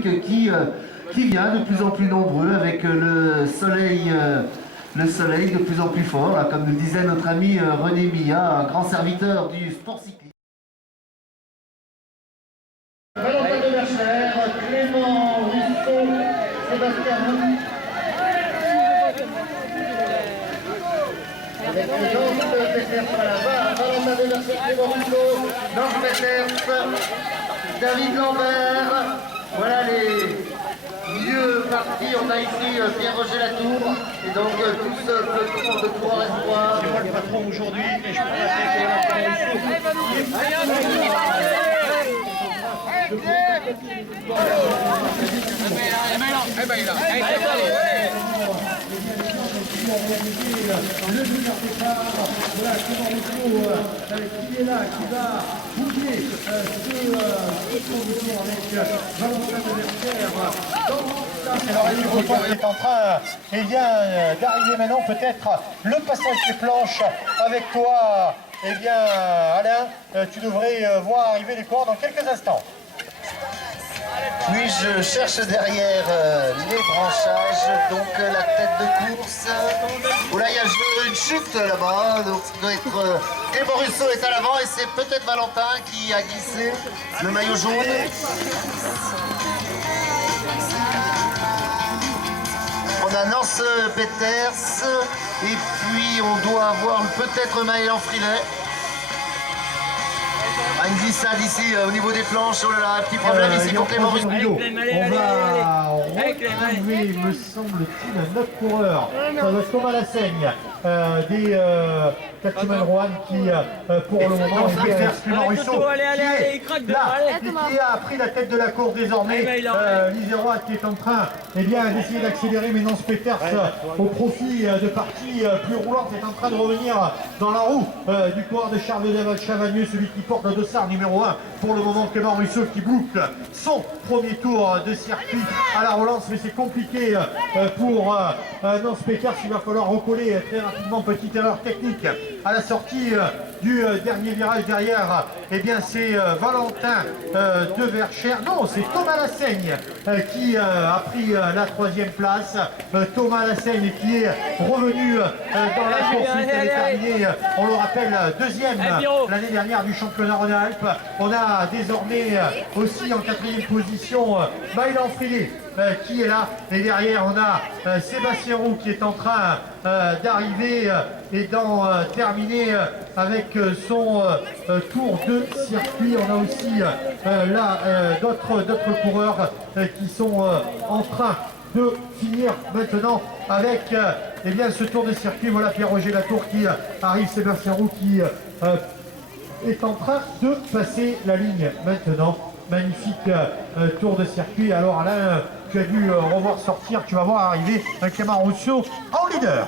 qui vient de plus en plus nombreux avec le soleil de plus en plus fort, là, comme nous disait notre ami René Milla, un grand serviteur du sport cycliste. Valentin de Berchère, Clément Rousseau, Sébastien Roux. Avec Jean Peters à la barre, Valentin de Berchère, Clément Rousseau, Jean Peters, David Lambert. Voilà les milieux partis. On a ici Pierre-Roger Latour et donc tout ce peloton de coureurs espoirs. C'est moi le patron aujourd'hui et je pourrais le deuxième départ, voilà Clément Rousseau qui est là, qui va boucler ce conducteur avec Valentin de Berchère. Alors l'équipe est en train d'arriver maintenant, peut-être le passage des planches avec toi. Eh bien Alain, tu devrais voir arriver les coureurs dans quelques instants. Oui, je cherche derrière les branchages, donc la tête de course. Oh là, il y a une chute là-bas, donc ça doit être... Clément Rousseau est à l'avant et c'est peut-être Valentin qui a glissé le maillot jaune. On a Nance Peters et puis on doit avoir peut-être Maël en frilet. Une glissade ici au niveau des planches, oh là là, un petit problème ici pour Clément Rousseau. On va retrouver, me semble-t-il, un autre coureur. Ça doit être Thomas Lassaigne des Catherine Rohan qui, pour le moment, préfère Clément Rousseau, qui a pris la tête de la course désormais. L'Isérois qui est en train d'essayer d'accélérer, mais Nance Peters, au profit de parties plus roulantes, est en train de revenir dans la roue du coureur de Charles de Chavagneux, celui qui porte le dossard numéro 1. Pour le moment, Clément Rousseau qui boucle son premier tour de circuit à la relance, mais c'est compliqué pour Nance Peters. Il va falloir recoller très rapidement, petite erreur technique à la sortie du dernier virage derrière. Eh bien c'est Valentin de Berchère, non c'est Thomas Lassaigne qui a pris la troisième place. Thomas Lassaigne qui est revenu dans la poursuite, elle est terminée, on le rappelle, deuxième l'année dernière du championnat Rhône-Alpes. On a désormais aussi en quatrième position Maël Enfrilé qui est là, et derrière on a Sébastien Roux qui est en train d'arriver et d'en terminer avec son tour de circuit. On a aussi là d'autres coureurs qui sont en train de finir maintenant avec eh bien, ce tour de circuit. Voilà Pierre-Roger Latour qui arrive, Sébastien Roux qui est en train de passer la ligne maintenant. Magnifique tour de circuit. Alors Alain, tu as dû revoir sortir, tu vas voir arriver un Clément Rousseau en leader.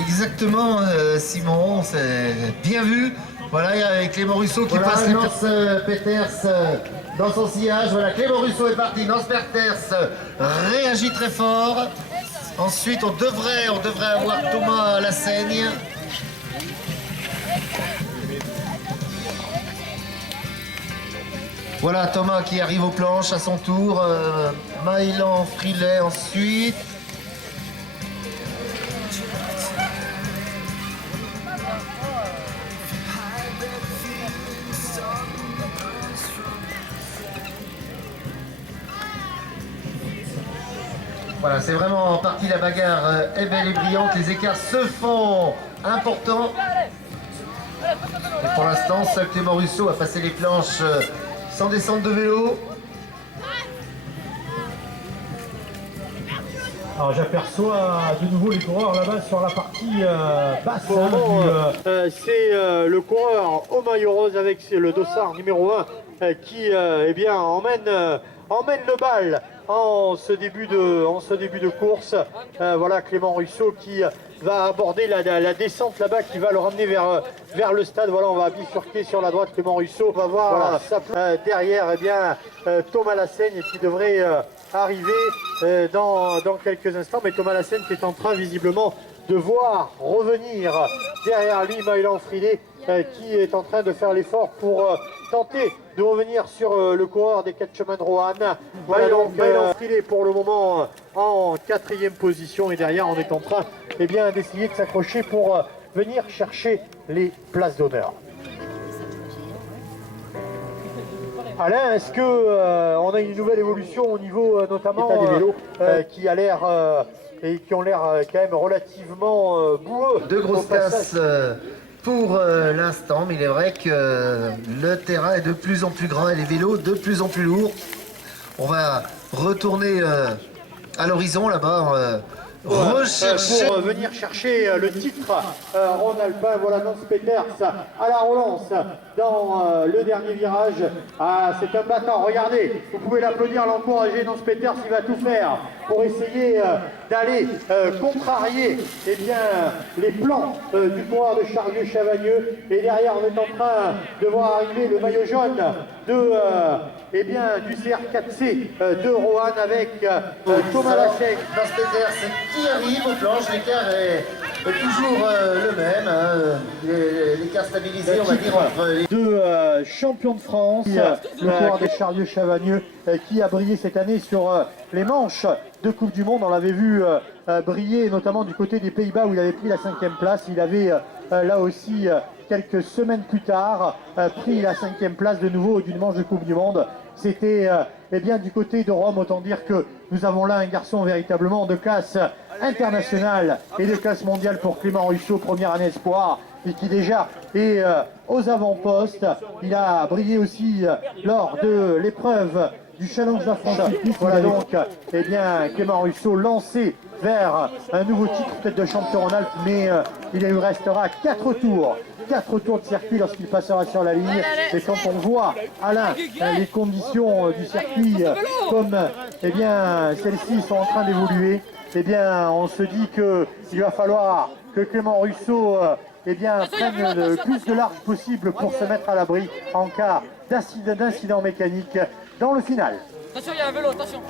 Exactement, Simon, c'est bien vu. Voilà, il y a Clément Rousseau qui passe les Nance Peters dans son sillage. Voilà, Clément Rousseau est parti. Nance Peters réagit très fort. Ensuite, on devrait avoir Thomas Lassaigne. Voilà Thomas qui arrive aux planches à son tour. Maëlan Frilet ensuite. Voilà, c'est vraiment parti, la bagarre est belle et brillante, les écarts se font importants. Et pour l'instant, seul Clément Rousseau a passé les planches sans descendre de vélo. Alors j'aperçois de nouveau les coureurs là-bas sur la partie basse. C'est le coureur au maillot rose avec le dossard numéro 1 qui eh bien, emmène le bal en ce début de course. Voilà Clément Rousseau qui va aborder la descente là-bas, qui va le ramener vers le stade. Voilà, on va bifurquer sur la droite. Clément Rousseau va voir derrière eh bien, Thomas Lassaigne qui devrait arriver dans quelques instants. Mais Thomas Lassaigne qui est en train visiblement de voir revenir derrière lui Maëlan Frilet qui est en train de faire l'effort pour tenter de revenir sur le coureur des 4 chemins de Roanne. Voilà donc il est pour le moment en 4e position et derrière on est en train d'essayer de s'accrocher pour venir chercher les places d'honneur. Alain, est-ce que on a une nouvelle évolution au niveau notamment des vélos qui a l'air et qui ont l'air quand même relativement boueux? Deux grosses tasses pour l'instant, mais il est vrai que le terrain est de plus en plus grand et les vélos de plus en plus lourds. On va retourner à l'horizon là-bas. Rechercher pour venir chercher le titre Ron Alpin, voilà Nance Peters à la relance dans le dernier virage. C'est un battant, regardez, vous pouvez l'applaudir, l'encourager. Nance Peters, il va tout faire pour essayer d'aller contrarier les plans du coureur de Charlieu-Chavagneux. Et derrière on est en train de voir arriver le maillot jaune de du CR4C de Roanne avec Thomas Lassec. Nance Peters qui arrive aux planches, l'écart est toujours le même, l'écart stabilisé on va dire entre les deux champions de France, le coureur des Charlieu-Chavagneux qui a brillé cette année sur les manches de Coupe du Monde. On l'avait vu briller notamment du côté des Pays-Bas où il avait pris la 5e place. Il avait là aussi quelques semaines plus tard pris la 5e place de nouveau d'une manche de Coupe du Monde. C'était du côté de Rome, autant dire que nous avons là un garçon véritablement de classe internationale et de classe mondiale pour Clément Russo, première année espoir, et qui déjà est aux avant-postes. Il a brillé aussi lors de l'épreuve du Challenge de la France. Voilà donc Clément Russo lancé vers un nouveau titre peut-être de champion en Alpes, mais il lui restera 4 tours de circuit lorsqu'il passera sur la ligne. Et quand on voit, Alain, les conditions du circuit comme celles-ci sont en train d'évoluer, on se dit qu'il va falloir que Clément Russo prenne le plus de large possible pour se mettre à l'abri en cas d'incident mécanique dans le final. Attention, il y a un vélo, attention.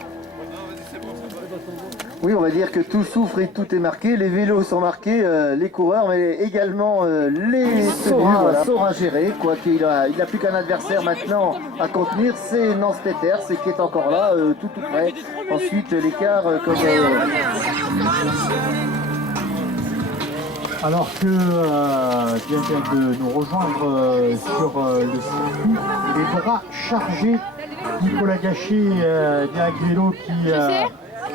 Oui, on va dire que tout souffre et tout est marqué. Les vélos sont marqués, les coureurs, mais également les saura gérer. Quoi qu'il il n'a plus qu'un adversaire maintenant à contenir, c'est Nance Peters qui est encore là, tout près. Ensuite, l'écart comme... Alors que vient de nous rejoindre sur le circuit, les bras chargés, Nicolas Gachet, direct vélo qui...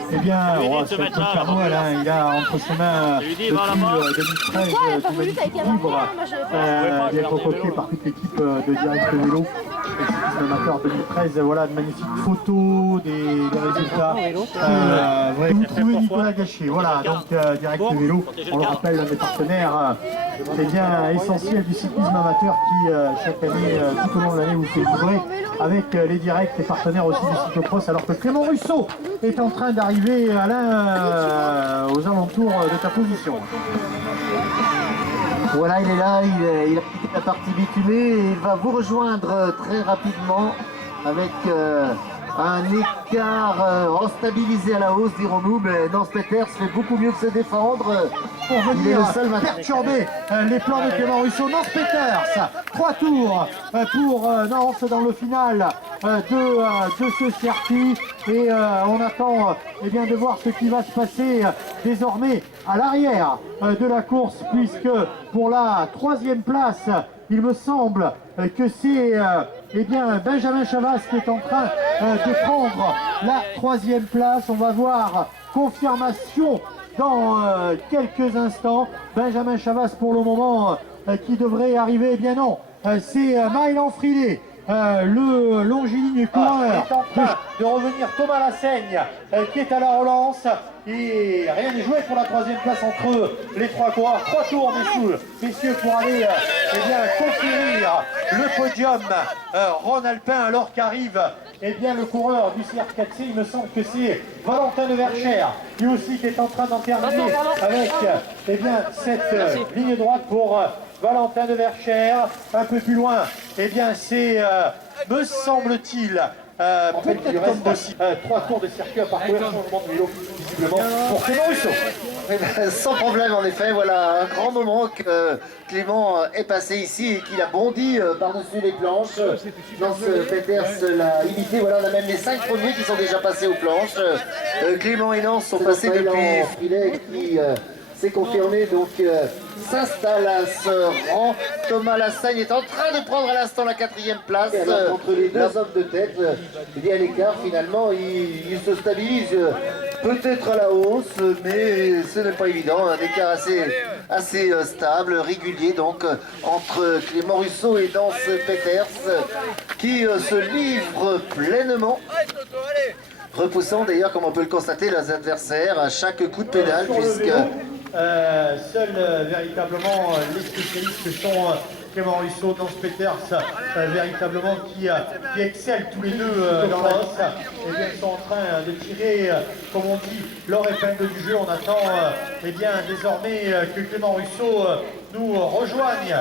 c'est un peu Carnot, Alain, il a entre ses mains depuis 2013 du magnifique livre, bien concocté par toute l'équipe de Direct Vélo. Et cyclisme amateur 2013, voilà de magnifiques photos, des résultats. Vous trouvez Nicolas Gachet, voilà, donc Direct Vélo, on le rappelle, l'un des partenaires essentiels du cyclisme amateur qui chaque année, tout au long de l'année, vous fait vibrer avec les directs, les partenaires aussi du cyclocross, alors que Clément Russo est en train d'arriver, Alain, aux alentours de ta position. Voilà, il est là, il a quitté la partie bitumée et il va vous rejoindre très rapidement avec un écart stabilisé à la hausse, dirons-nous, mais Nance Peters fait beaucoup mieux que se défendre. Pour venir perturber les plans de Clément Russo. Nance Peters, 3 tours pour Nance dans le final de ce circuit. Et on attend de voir ce qui va se passer désormais à l'arrière de la course, puisque pour la 3e place, il me semble que c'est Benjamin Chavas qui est en train de prendre la 3e place. On va voir confirmation dans quelques instants. Benjamin Chavas pour le moment qui devrait arriver. Eh bien non, c'est Maëlan Frilé, le longiligne coureur. De revenir Thomas Lassaigne qui est à la relance. Et rien n'est joué pour la 3e place entre les 3 coureurs. 3 tours messieurs pour aller conquérir le podium Ron Alpin, alors qu'arrive le coureur du CR4C. Il me semble que c'est Valentin de Verchères lui aussi qui est en train d'en terminer avec cette ligne droite pour Valentin de Verchères. Un peu plus loin, c'est me semble-t-il peut-être comme aussi 3 tours de circuit à parcourir, changement de vélo visiblement pour Clément Russo. Eh ben, sans problème en effet, voilà un grand moment que Clément est passé ici et qu'il a bondi par-dessus les planches. Nance Peters l'a imité, voilà on a même les 5 premiers qui sont déjà passés aux planches. Clément et Nance sont passés depuis filet qui s'est confirmé, donc s'installe à ce rang. Thomas Lassagne est en train de prendre à l'instant la 4e place. Entre les deux hommes de tête, il y a l'écart finalement, il se stabilise peut-être à la hausse, mais ce n'est pas évident, un écart assez stable, régulier donc entre Clément Russo et Nance Peters qui se livrent pleinement. Repoussant d'ailleurs, comme on peut le constater, les adversaires à chaque coup de pédale, puisque seuls véritablement les spécialistes sont Clément Russo, Nance Peters, véritablement qui excellent tous les deux dans la liste, et bien ils sont en train de tirer, comme on dit, leur épingle du jeu. On attend et bien désormais que Clément Russo nous rejoigne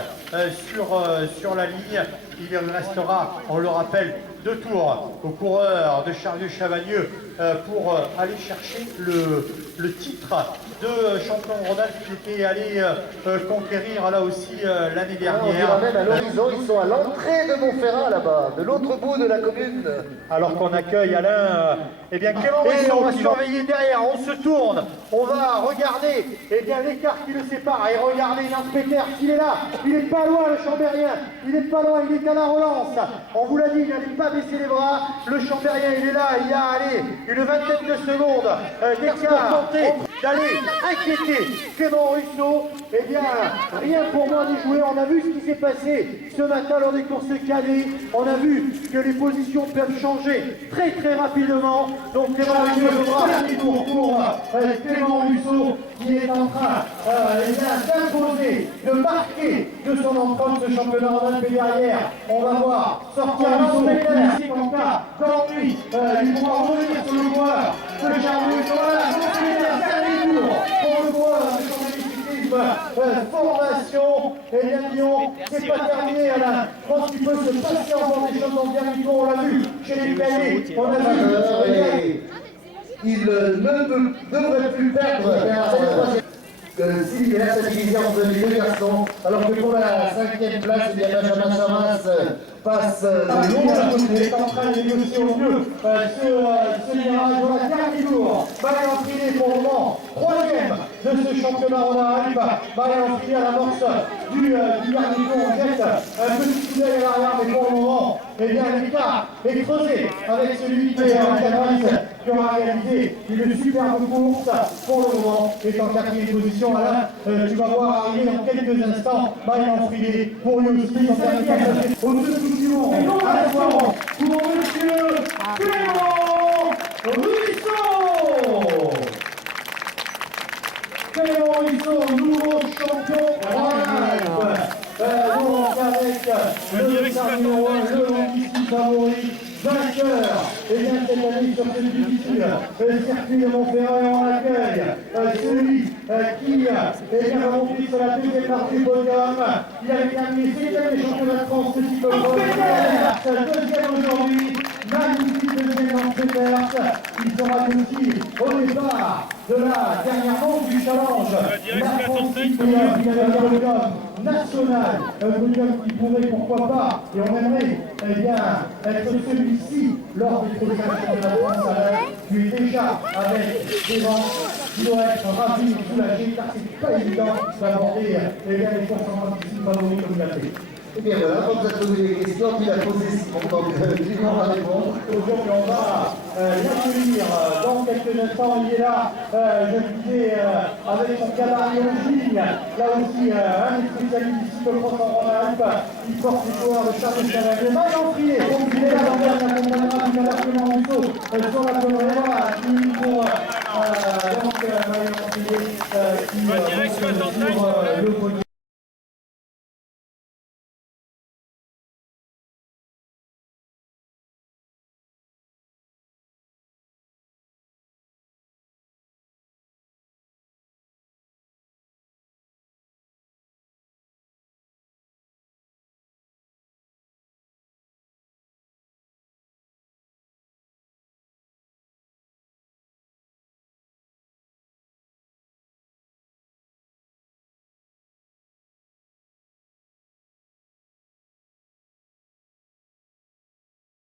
sur la ligne. Il restera, on le rappelle, 2 tours aux coureurs de Charlieu-Chavagneux pour aller chercher le titre de champion Rhône-Alpes qui était allé conquérir là aussi l'année dernière. On même à l'horizon, ils sont à l'entrée de Montferrat là-bas, de l'autre bout de la commune. Alors qu'on accueille Alain, eh bien Clément Russo, on va surveiller derrière, on se tourne, on va regarder bien l'écart qui le sépare, et regardez Nance Peters, il est là, il n'est pas loin le Chambérien, il n'est pas loin, il est à la relance, on vous l'a dit, il n'allait pas baisser les bras, le Chambérien il est là, il y a allez, une vingtaine de secondes d'écart pour tenter d'aller inquiéter Clément Russo. Eh bien, rien pour moi d'y jouer. On a vu ce qui s'est passé ce matin lors des courses cadet. On a vu que les positions peuvent changer très très rapidement. Donc Clément Russo devra faire pour Clément Russo qui est en train d'imposer, de marquer de son empreinte ce championnat Rhône-Alpes. Derrière, on va voir sortir Russo ici en cas d'ennui. Il pourra revenir sur le joueur de Charles Russo. Voilà, dernier tour pour le joueur de formation. Et bien Lyon, c'est pas terminé Alain. Je pense qu'il peut se passer encore des choses dans le dernier tour. On l'a vu chez les cadets, on a vu. Il ne devrait plus perdre s'il reste la division entre les deux garçons, alors que pour la 5e place, il y a Benjamin Chamas passe de l'autre côté. Il est en train de négocier au mieux ce démarrage dans la dernier tour. Marion Friné pour le moment, 3e de ce championnat Rhône-Alpes. Marion Friné à l'amorce du dernier tour. On jette un petit coup d'œil à l'arrière, mais pour le moment, eh bien l'écart est creusé avec celui qui est en cadence, qui aura réalisé une superbe course pour le moment, est en 4e position. Alain, tu vas voir arriver dans quelques instants Marion Friné pour lui aussi en 4e au-dessus du monde. Attention pour monsieur Clément Russo. Clément Russo, nouveau champion Rhône-Alpes. Donc avec le Sarre numéro 1, le Languissi favori, vainqueur. Et bien cette année sur ce difficile circuit de Montferrat, et on accueille celui qui est bien remonté sur la 2e partie du podium. Il avait terminé 7e des championnats de France de cyclocross. 2e aujourd'hui, magnifique 2e dans Peters. Il sera aussi au départ de la dernière manche du challenge. La France qui avait un podium national, un podium qui pourrait, pourquoi pas, et on aimerait eh bien, être celui-ci lors des prochains championnats de France. Tu es déjà avec des vents qui doivent être ravis et soulagés, car c'est pas évident d'aborder eh bien, les courses en participe favoris comme il a fait. Eh bien voilà, quand vous avez posé des questions, il a posé Simon, donc Clément va répondre. Aujourd'hui, on va l'accueillir dans quelques instants. Il est là, je le disais, avec son gabarit en ligne. Là aussi, un des spécialistes du cyclocross en Rhône-Alpes. Il porte les coureurs de Charles-Chavagneux. Marion Friné, donc il est là dans le accompagnement du Clément Russo sur la connerie. Voilà, qui pour donc Marion Friné qui sur le podium.